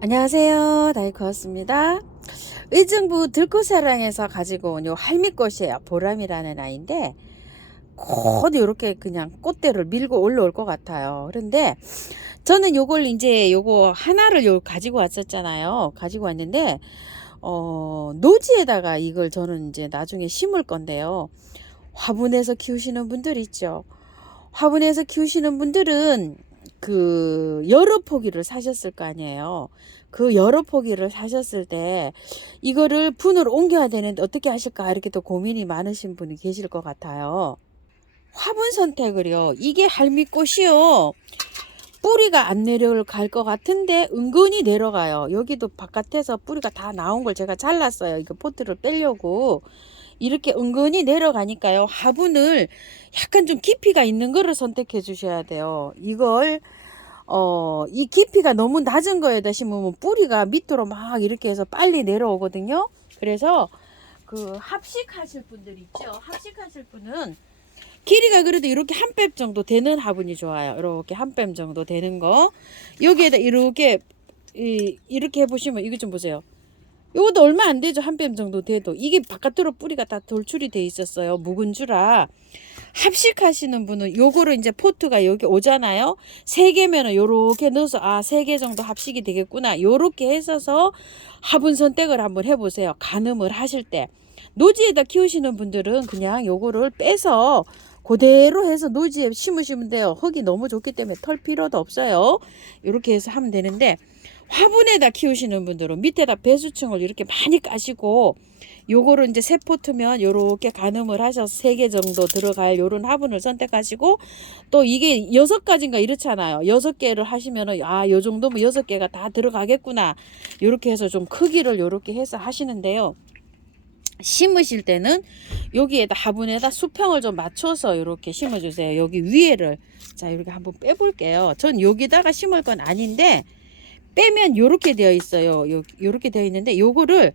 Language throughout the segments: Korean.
안녕하세요. 다이코였습니다. 의정부 들꽃사랑에서 가지고 온 요 할미꽃이에요. 보람이라는 아이인데 곧 이렇게 그냥 꽃대를 밀고 올라올 것 같아요. 그런데 저는 요걸 이제 요거 하나를 요 가지고 왔었잖아요. 가지고 왔는데 노지에다가 이걸 저는 이제 나중에 심을 건데요. 화분에서 키우시는 분들 있죠. 화분에서 키우시는 분들은 그 여러 포기를 사셨을 거 아니에요. 그 여러 포기를 사셨을 때 이거를 분으로 옮겨야 되는데 어떻게 하실까 이렇게 또 고민이 많으신 분이 계실 것 같아요. 화분 선택을요. 이게 할미꽃이요. 뿌리가 안 내려갈 것 같은데 은근히 내려가요. 여기도 바깥에서 뿌리가 다 나온 걸 제가 잘랐어요. 이거 포트를 빼려고. 이렇게 은근히 내려가니까요. 화분을 약간 좀 깊이가 있는 거를 선택해 주셔야 돼요. 이걸 이 깊이가 너무 낮은 거에다 심으면 뿌리가 밑으로 막 이렇게 해서 빨리 내려오거든요. 그래서 그 합식하실 분들 있죠. 합식하실 분은 길이가 그래도 이렇게 한 뼘 정도 되는 화분이 좋아요. 이렇게 한 뼘 정도 되는 거. 여기에다 이렇게 이렇게 해보시면 이거 좀 보세요. 요것도 얼마 안 되죠. 한 뼘 정도 돼도. 이게 바깥으로 뿌리가 다 돌출이 돼 있었어요. 묵은 줄아. 합식하시는 분은 요거를 이제 포트가 여기 오잖아요. 3개면은 요렇게 넣어서 3개 정도 합식이 되겠구나. 요렇게 해서 화분 선택을 한번 해보세요. 가늠을 하실 때. 노지에다 키우시는 분들은 그냥 요거를 빼서 그대로 해서 노지에 심으시면 돼요. 흙이 너무 좋기 때문에 털 필요도 없어요. 이렇게 해서 하면 되는데 화분에다 키우시는 분들은 밑에다 배수층을 이렇게 많이 까시고 요거를 이제 세 포트면 요렇게 가늠을 하셔서 3개 정도 들어갈 요런 화분을 선택하시고 또 이게 6가지인가 이렇잖아요. 6개를 하시면은 요 정도면 6개가 다 들어가겠구나. 요렇게 해서 좀 크기를 요렇게 해서 하시는데요. 심으실 때는 여기에다 화분에다 수평을 좀 맞춰서 이렇게 심어 주세요. 여기 위에를 자 이렇게 한번 빼볼게요. 전 여기다가 심을 건 아닌데 빼면 요렇게 되어 있어요. 요렇게 되어 있는데 요거를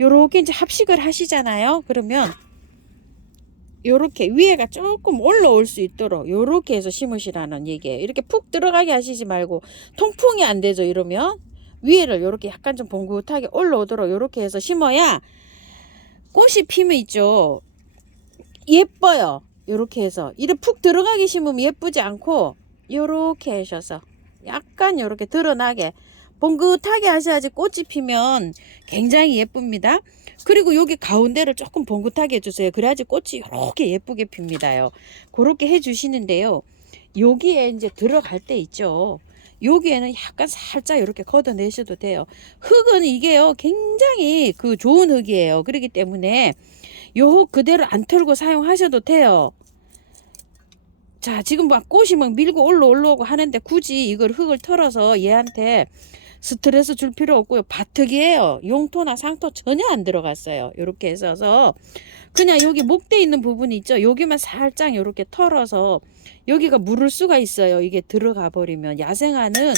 요렇게 이제 합식을 하시잖아요. 그러면 요렇게 위에가 조금 올라올 수 있도록 요렇게 해서 심으시라는 얘기예요. 이렇게 푹 들어가게 하시지 말고 통풍이 안 되죠. 이러면 위에를 요렇게 약간 좀 봉긋하게 올라오도록 요렇게 해서 심어야 꽃이 피면 있죠. 예뻐요. 요렇게 해서 이렇게 푹 들어가게 심으면 예쁘지 않고 요렇게 하셔서 약간 요렇게 드러나게 봉긋하게 하셔야지 꽃이 피면 굉장히 예쁩니다. 그리고 여기 가운데를 조금 봉긋하게 해주세요. 그래야지 꽃이 이렇게 예쁘게 핍니다요. 그렇게 해주시는데요. 여기에 이제 들어갈 때 있죠. 여기에는 약간 살짝 이렇게 걷어내셔도 돼요. 흙은 이게요 굉장히 그 좋은 흙이에요. 그렇기 때문에 요 흙 그대로 안 털고 사용하셔도 돼요. 자 지금 막 꽃이 막 밀고 올라오고 하는데 굳이 이걸 흙을 털어서 얘한테 스트레스 줄 필요 없고요. 바특이에요. 용토나 상토 전혀 안 들어갔어요. 이렇게 해서 그냥 여기 목대 있는 부분이 있죠. 여기만 살짝 이렇게 털어서 여기가 물을 수가 있어요. 이게 들어가 버리면 야생화는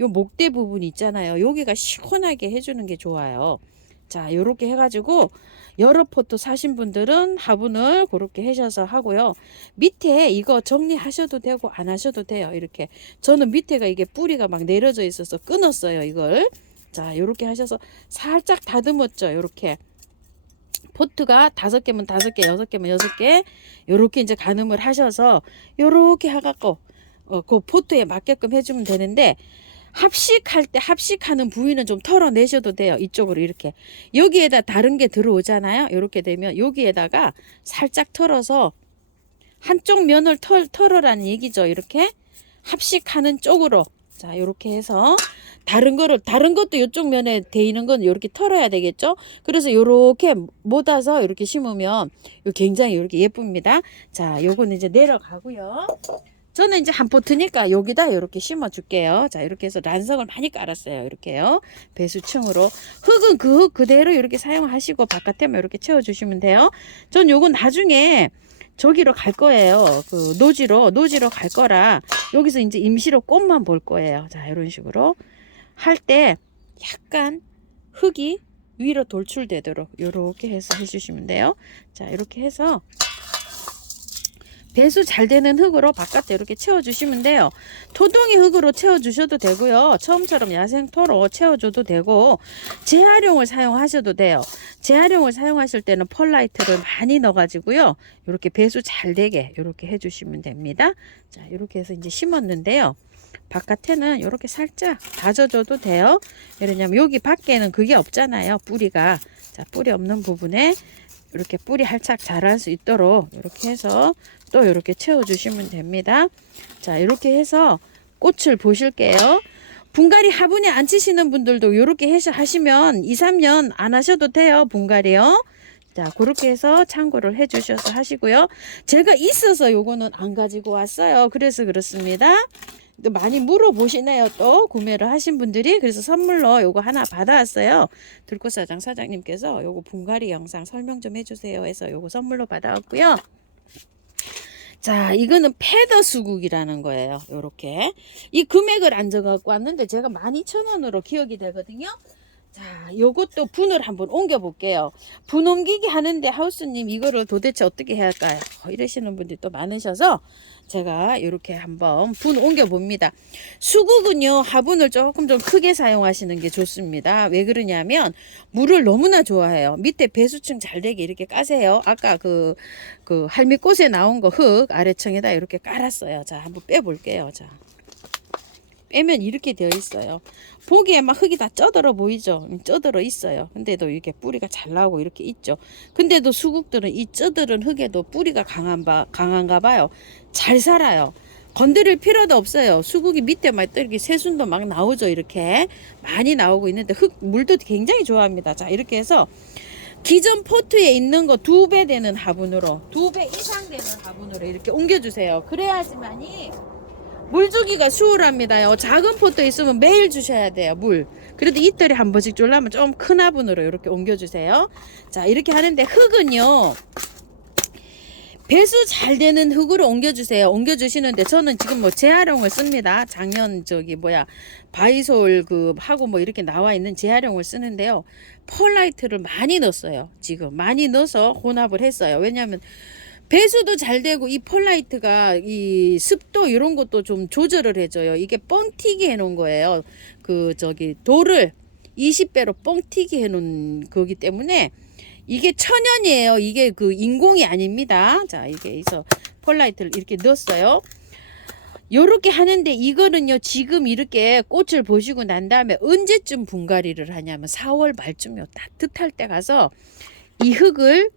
요 목대 부분 있잖아요. 여기가 시원하게 해주는 게 좋아요. 자 요렇게 해가지고 여러 포트 사신 분들은 화분을 그렇게 하셔서 하고요. 밑에 이거 정리하셔도 되고 안 하셔도 돼요. 이렇게 저는 밑에가 이게 뿌리가 막 내려져 있어서 끊었어요. 이걸 자 요렇게 하셔서 살짝 다듬었죠. 요렇게 포트가 5개면 5개 6개면 6개 요렇게 이제 가늠을 하셔서 요렇게 해갖고 그 포트에 맞게끔 해주면 되는데 합식할 때 합식하는 부위는 좀 털어내셔도 돼요. 이쪽으로 이렇게 여기에다 다른 게 들어오잖아요. 이렇게 되면 여기에다가 살짝 털어서 한쪽 면을 털으라는 얘기죠. 이렇게 합식하는 쪽으로 자 이렇게 해서 다른 것도 이쪽 면에 돼 있는 건 이렇게 털어야 되겠죠. 그래서 이렇게 못아서 이렇게 심으면 굉장히 이렇게 예쁩니다. 자 요거는 이제 내려가고요. 저는 이제 한 포트니까 여기다 이렇게 심어 줄게요. 자 이렇게 해서 란석을 많이 깔았어요. 이렇게요. 배수층으로 흙은 그 흙 그대로 이렇게 사용하시고 바깥에만 이렇게 채워 주시면 돼요. 전 요건 나중에 저기로 갈 거예요. 그 노지로 갈 거라 여기서 이제 임시로 꽃만 볼 거예요. 자 이런 식으로 할 때 약간 흙이 위로 돌출되도록 이렇게 해서 해주시면 돼요. 자 이렇게 해서 배수 잘 되는 흙으로 바깥에 이렇게 채워주시면 돼요. 토동이 흙으로 채워주셔도 되고요. 처음처럼 야생토로 채워줘도 되고 재활용을 사용하셔도 돼요. 재활용을 사용하실 때는 펄라이트를 많이 넣어가지고요. 이렇게 배수 잘 되게 이렇게 해주시면 됩니다. 자, 이렇게 해서 이제 심었는데요. 바깥에는 이렇게 살짝 다져줘도 돼요. 왜냐면 여기 밖에는 그게 없잖아요. 뿌리가. 자, 뿌리 없는 부분에 이렇게 뿌리 활착 자랄 수 있도록 이렇게 해서 또 이렇게 채워주시면 됩니다. 자, 이렇게 해서 꽃을 보실게요. 분갈이 화분에 안 치시는 분들도 이렇게 하시면 2, 3년 안 하셔도 돼요. 분갈이요. 자, 그렇게 해서 참고를 해 주셔서 하시고요. 제가 있어서 요거는 안 가지고 왔어요. 그래서 그렇습니다. 또 많이 물어보시네요. 또 구매를 하신 분들이. 그래서 선물로 요거 하나 받아왔어요. 들꽃사장 사장님께서 요거 분갈이 영상 설명 좀 해주세요 해서 요거 선물로 받아왔고요. 자, 이거는 패더 수국이라는 거예요. 요렇게 이 금액을 안 적어갖고 왔는데 제가 12,000원으로 기억이 되거든요. 자, 요것도 분을 한번 옮겨 볼게요. 분 옮기기 하는데 하우스님 이거를 도대체 어떻게 해야 할까요? 이러시는 분들이 또 많으셔서 제가 이렇게 한번 분 옮겨 봅니다. 수국은요, 화분을 조금 좀 크게 사용하시는 게 좋습니다. 왜 그러냐면 물을 너무나 좋아해요. 밑에 배수층 잘 되게 이렇게 까세요. 아까 그 할미꽃에 나온 거 흙 아래층에다 이렇게 깔았어요. 자, 한번 빼볼게요. 자, 빼면 이렇게 되어 있어요. 보기에 막 흙이 다 쪄들어 보이죠? 쪄들어 있어요. 근데도 이렇게 뿌리가 잘 나오고 이렇게 있죠. 근데도 수국들은 이 쪄들은 흙에도 뿌리가 강한가 봐요. 잘 살아요. 건드릴 필요도 없어요. 수국이 밑에 막 이렇게 새순도 막 나오죠. 이렇게 많이 나오고 있는데 물도 굉장히 좋아합니다. 자, 이렇게 해서 기존 포트에 있는 거 2배 되는 화분으로 2배 이상 되는 화분으로 이렇게 옮겨주세요. 그래야지만이 물 주기가 수월합니다요. 작은 포트 있으면 매일 주셔야 돼요. 물. 그래도 이틀에 한 번씩 주려면 좀 큰 화분으로 이렇게 옮겨주세요. 자, 이렇게 하는데 흙은요, 배수 잘 되는 흙으로 옮겨주세요. 옮겨주시는데 저는 지금 뭐 재활용을 씁니다. 작년 바이솔 하고 뭐 이렇게 나와 있는 재활용을 쓰는데요. 펄라이트를 많이 넣었어요. 지금 많이 넣어서 혼합을 했어요. 왜냐하면 배수도 잘 되고 이 펄라이트가 이 습도 이런 것도 좀 조절을 해줘요. 이게 뻥튀기 해놓은 거예요. 돌을 20배로 뻥튀기 해놓은 거기 때문에 이게 천연이에요. 이게 인공이 아닙니다. 자, 이게 있어 펄라이트를 이렇게 넣었어요. 요렇게 하는데 이거는요, 지금 이렇게 꽃을 보시고 난 다음에 언제쯤 분갈이를 하냐면 4월 말쯤요, 따뜻할 때 가서 이 흙을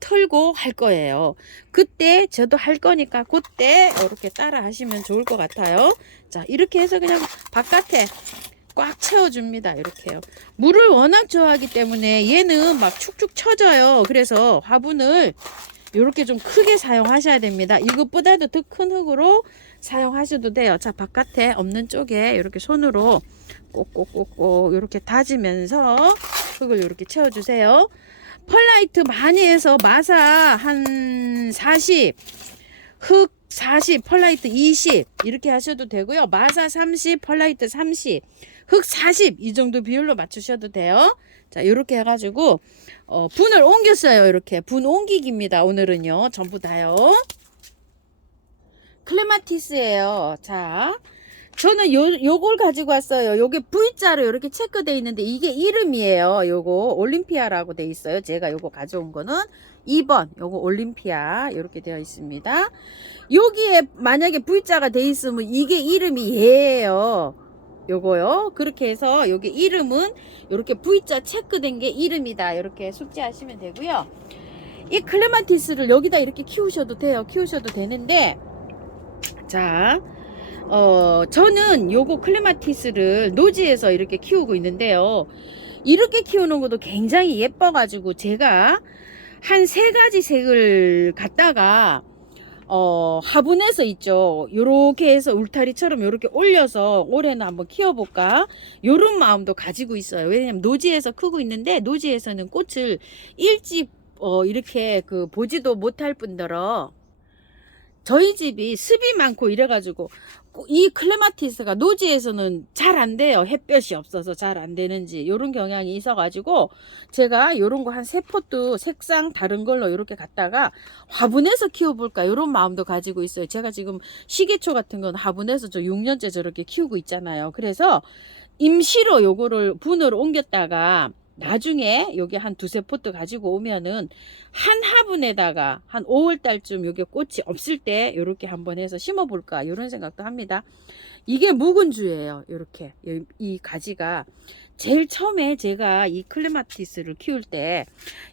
털고 할 거예요. 그때 저도 할 거니까 그때 이렇게 따라 하시면 좋을 것 같아요. 자, 이렇게 해서 그냥 바깥에 꽉 채워줍니다. 이렇게요. 물을 워낙 좋아하기 때문에 얘는 막 축축 처져요. 그래서 화분을 이렇게 좀 크게 사용하셔야 됩니다. 이것보다도 더 큰 흙으로 사용하셔도 돼요. 자, 바깥에 없는 쪽에 이렇게 손으로 꼭꼭꼭꼭 이렇게 다지면서 흙을 이렇게 채워주세요. 펄라이트 많이 해서 마사 한 40, 흙 40, 펄라이트 20 이렇게 하셔도 되고요. 마사 30, 펄라이트 30, 흙 40 이 정도 비율로 맞추셔도 돼요. 자, 이렇게 해가지고 분을 옮겼어요. 이렇게 분 옮기기입니다. 오늘은요, 전부 다요. 클레마티스예요. 자, 저는 요걸 가지고 왔어요. 요게 V자로 이렇게 체크되어 있는데 이게 이름이에요. 요거 올림피아라고 되어 있어요. 제가 요거 가져온 거는 2번 요거 올림피아 이렇게 되어 있습니다. 여기에 만약에 V자가 되어 있으면 이게 이름이 얘예요. 요거요. 그렇게 해서 요게 이름은 이렇게 V자 체크된 게 이름이다. 이렇게 숙지하시면 되고요. 이 클레마티스를 여기다 이렇게 키우셔도 돼요. 키우셔도 되는데, 자, 저는 요거 클레마티스를 노지에서 이렇게 키우고 있는데요. 이렇게 키우는 것도 굉장히 예뻐가지고 제가 한 3가지 색을 갖다가 화분에서 있죠. 요렇게 해서 울타리처럼 요렇게 올려서 올해는 한번 키워볼까? 요런 마음도 가지고 있어요. 왜냐면 노지에서 크고 있는데 노지에서는 꽃을 일찍 이렇게 보지도 못할 뿐더러 저희 집이 습이 많고 이래가지고 이 클레마티스가 노지에서는 잘 안 돼요. 햇볕이 없어서 잘 안 되는지 요런 경향이 있어가지고 제가 요런 거 한 3포트 색상 다른 걸로 이렇게 갖다가 화분에서 키워볼까 요런 마음도 가지고 있어요. 제가 지금 시계초 같은 건 화분에서 저 6년째 저렇게 키우고 있잖아요. 그래서 임시로 요거를 분으로 옮겼다가 나중에 여기 한 2~3포트 가지고 오면은 한 화분에다가 한 5월달쯤 요게 꽃이 없을 때 요렇게 한번 해서 심어볼까 요런 생각도 합니다. 이게 묵은주예요. 요렇게 이 가지가 제일 처음에 제가 이 클레마티스를 키울 때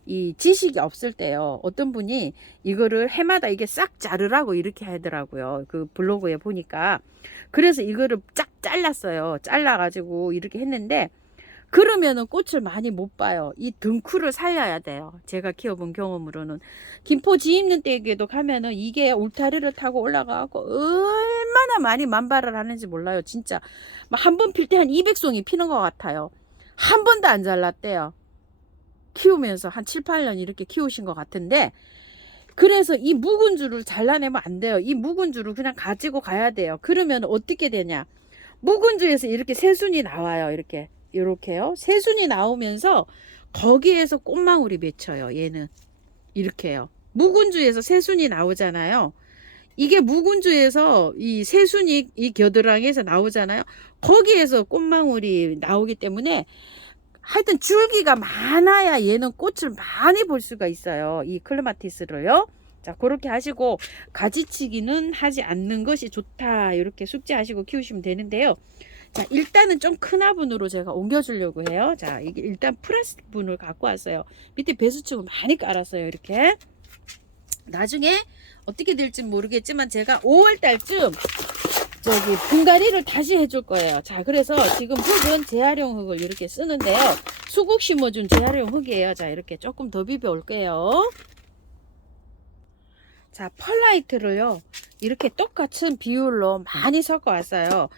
이 지식이 없을 때요, 어떤 분이 이거를 해마다 이게 싹 자르라고 이렇게 하더라고요. 그 블로그에 보니까. 그래서 이거를 쫙 잘랐어요. 잘라가지고 이렇게 했는데 그러면은 꽃을 많이 못 봐요. 이 등쿨을 살려야 돼요. 제가 키워본 경험으로는. 김포 지입는 댁에도 가면은 이게 울타리를 타고 올라가고 얼마나 많이 만발을 하는지 몰라요. 진짜. 한 번 필 때 한 200송이 피는 것 같아요. 한 번도 안 잘랐대요. 키우면서 한 7~8년 이렇게 키우신 것 같은데, 그래서 이 묵은주를 잘라내면 안 돼요. 이 묵은주를 그냥 가지고 가야 돼요. 그러면 어떻게 되냐. 묵은주에서 이렇게 새순이 나와요. 이렇게요. 새순이 나오면서 거기에서 꽃망울이 맺혀요. 얘는 이렇게요. 묵은주에서 새순이 나오잖아요. 이게 묵은주에서 이 새순이 이 겨드랑이에서 나오잖아요. 거기에서 꽃망울이 나오기 때문에 하여튼 줄기가 많아야 얘는 꽃을 많이 볼 수가 있어요. 이 클레마티스를요. 자, 그렇게 하시고 가지치기는 하지 않는 것이 좋다. 이렇게 숙지하시고 키우시면 되는데요. 자, 일단은 좀 큰 화분으로 제가 옮겨주려고 해요. 자, 이게 일단 플라스틱 분을 갖고 왔어요. 밑에 배수축을 많이 깔았어요. 이렇게. 나중에 어떻게 될지 모르겠지만 제가 5월달쯤 저기 분갈이를 다시 해줄 거예요. 자, 그래서 지금 흙은 재활용 흙을 이렇게 쓰는데요. 수국 심어준 재활용 흙이에요. 자, 이렇게 조금 더 비벼 올게요. 자, 펄라이트를요, 이렇게 똑같은 비율로 많이 섞어 왔어요.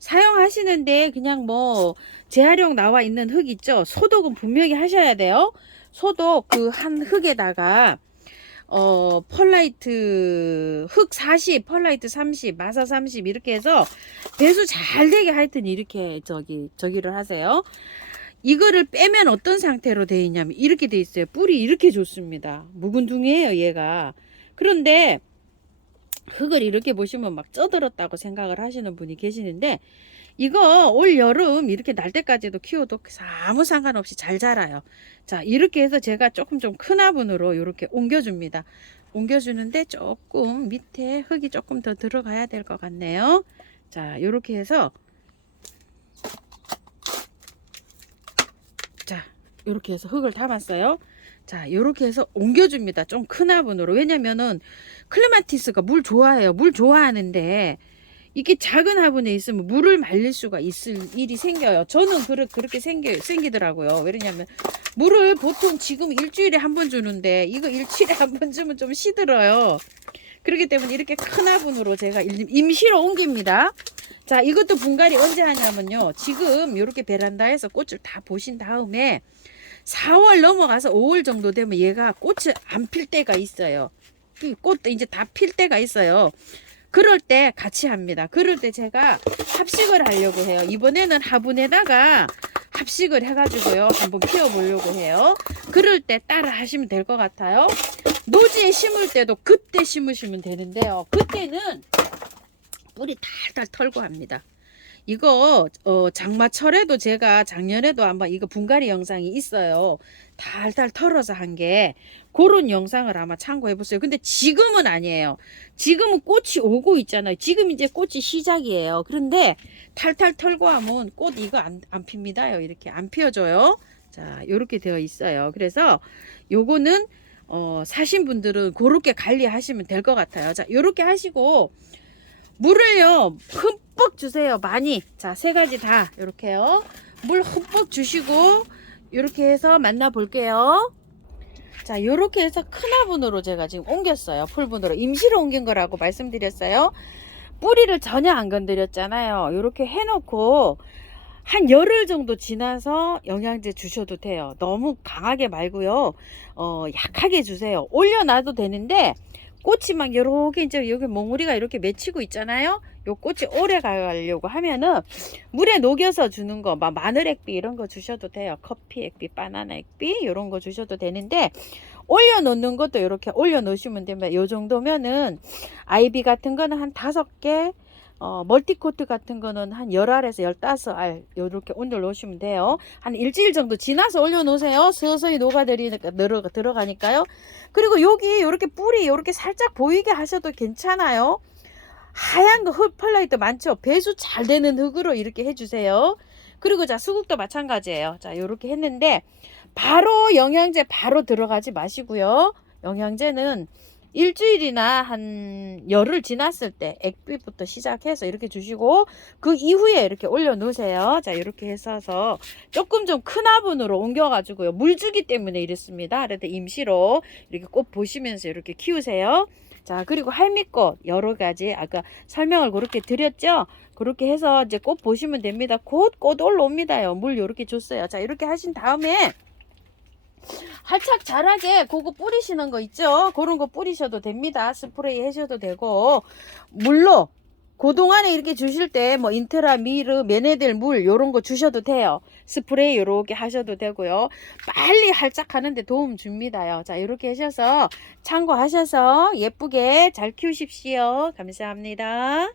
사용하시는데 그냥 뭐 재활용 나와 있는 흙 있죠. 소독은 분명히 하셔야 돼요. 소독 그 한 흙에다가 펄라이트 흙 40, 펄라이트 30, 마사 30 이렇게 해서 배수 잘 되게 하여튼 이렇게 저기를 하세요. 이거를 빼면 어떤 상태로 되어 있냐면 이렇게 되어 있어요. 뿔이 이렇게 좋습니다. 묵은둥이에요, 얘가. 그런데 흙을 이렇게 보시면 막 쪄들었다고 생각을 하시는 분이 계시는데, 이거 올 여름 이렇게 날 때까지도 키워도 아무 상관없이 잘 자라요. 자, 이렇게 해서 제가 조금 좀 큰 화분으로 이렇게 옮겨줍니다. 옮겨주는데 조금 밑에 흙이 조금 더 들어가야 될 것 같네요. 자, 이렇게 해서, 자, 이렇게 해서 흙을 담았어요. 자, 이렇게 해서 옮겨줍니다. 좀 큰 화분으로. 왜냐면은 클레마티스가 물 좋아해요. 물 좋아하는데 이게 작은 화분에 있으면 물을 말릴 수가 있을 일이 생겨요. 저는 그렇게 생기더라고요. 왜냐면 물을 보통 지금 일주일에 한 번 주는데 이거 일주일에 한 번 주면 좀 시들어요. 그렇기 때문에 이렇게 큰 화분으로 제가 임시로 옮깁니다. 자, 이것도 분갈이 언제 하냐면요, 지금 이렇게 베란다에서 꽃을 다 보신 다음에 4월 넘어가서 5월 정도 되면 얘가 꽃이 안 필 때가 있어요. 꽃도 이제 다 필 때가 있어요. 그럴 때 같이 합니다. 그럴 때 제가 합식을 하려고 해요. 이번에는 화분에다가 합식을 해가지고요, 한번 키워보려고 해요. 그럴 때 따라 하시면 될 것 같아요. 노지에 심을 때도 그때 심으시면 되는데요, 그때는 뿌리 달달 털고 합니다. 이거 장마철에도 제가 작년에도 아마 이거 분갈이 영상이 있어요. 달달 털어서 한 게, 그런 영상을 아마 참고해 보세요. 근데 지금은 아니에요. 지금은 꽃이 오고 있잖아요. 지금 이제 꽃이 시작이에요. 그런데 탈탈 털고 하면 꽃 이거 안 핍니다요. 이렇게 안 피어져요. 자, 요렇게 되어 있어요. 그래서 요거는 사신 분들은 그렇게 관리하시면 될 것 같아요. 자, 요렇게 하시고 물을요 흠뻑 주세요. 많이. 자, 3가지 다 이렇게요. 물 흠뻑 주시고 이렇게 해서 만나 볼게요. 자, 이렇게 해서 큰 화분으로 제가 지금 옮겼어요. 풀분으로 임시로 옮긴 거라고 말씀드렸어요. 뿌리를 전혀 안 건드렸잖아요. 이렇게 해놓고 한 열흘 정도 지나서 영양제 주셔도 돼요. 너무 강하게 말고요, 약하게 주세요. 올려놔도 되는데 꽃이 막 요렇게 이제 여기 몽우리가 이렇게 맺히고 있잖아요. 요 꽃이 오래 가려고 하면은 물에 녹여서 주는 거, 막 마늘 액비 이런 거 주셔도 돼요. 커피 액비, 바나나 액비 이런 거 주셔도 되는데 올려 놓는 것도 이렇게 올려 놓으시면 됩니다. 요 정도면은 아이비 같은 거는 한 5개, 멀티코트 같은 거는 한 10알에서 15알 요렇게 올려 놓으시면 돼요. 한 일주일 정도 지나서 올려 놓으세요. 서서히 녹아들이니까 들어가니까요. 그리고 여기 요렇게 뿌리 요렇게 살짝 보이게 하셔도 괜찮아요. 하얀 거 흙 펄라이트 많죠. 배수 잘 되는 흙으로 이렇게 해주세요. 그리고 자 수국도 마찬가지예요. 자 요렇게 했는데 바로 영양제 바로 들어가지 마시고요. 영양제는 일주일이나 한 열흘 지났을 때 액비부터 시작해서 이렇게 주시고 그 이후에 이렇게 올려 놓으세요. 자 이렇게 해서 조금 좀 큰 화분으로 옮겨 가지고요. 물 주기 때문에 이렇습니다. 그래서 임시로 이렇게 꽃 보시면서 이렇게 키우세요. 자 그리고 할미꽃 여러 가지 아까 설명을 그렇게 드렸죠. 그렇게 해서 이제 꽃 보시면 됩니다. 곧 꽃 올라옵니다요. 물 이렇게 줬어요. 자 이렇게 하신 다음에 활착 잘하게 그거 뿌리시는 거 있죠. 그런 거 뿌리셔도 됩니다. 스프레이 하셔도 되고 물로 그동안에 이렇게 주실 때 뭐 인테라 미르 메네델 물 요런 거 주셔도 돼요. 스프레이 요렇게 하셔도 되고요. 빨리 활착하는데 도움 줍니다요. 자 이렇게 하셔서 참고하셔서 예쁘게 잘 키우십시오. 감사합니다.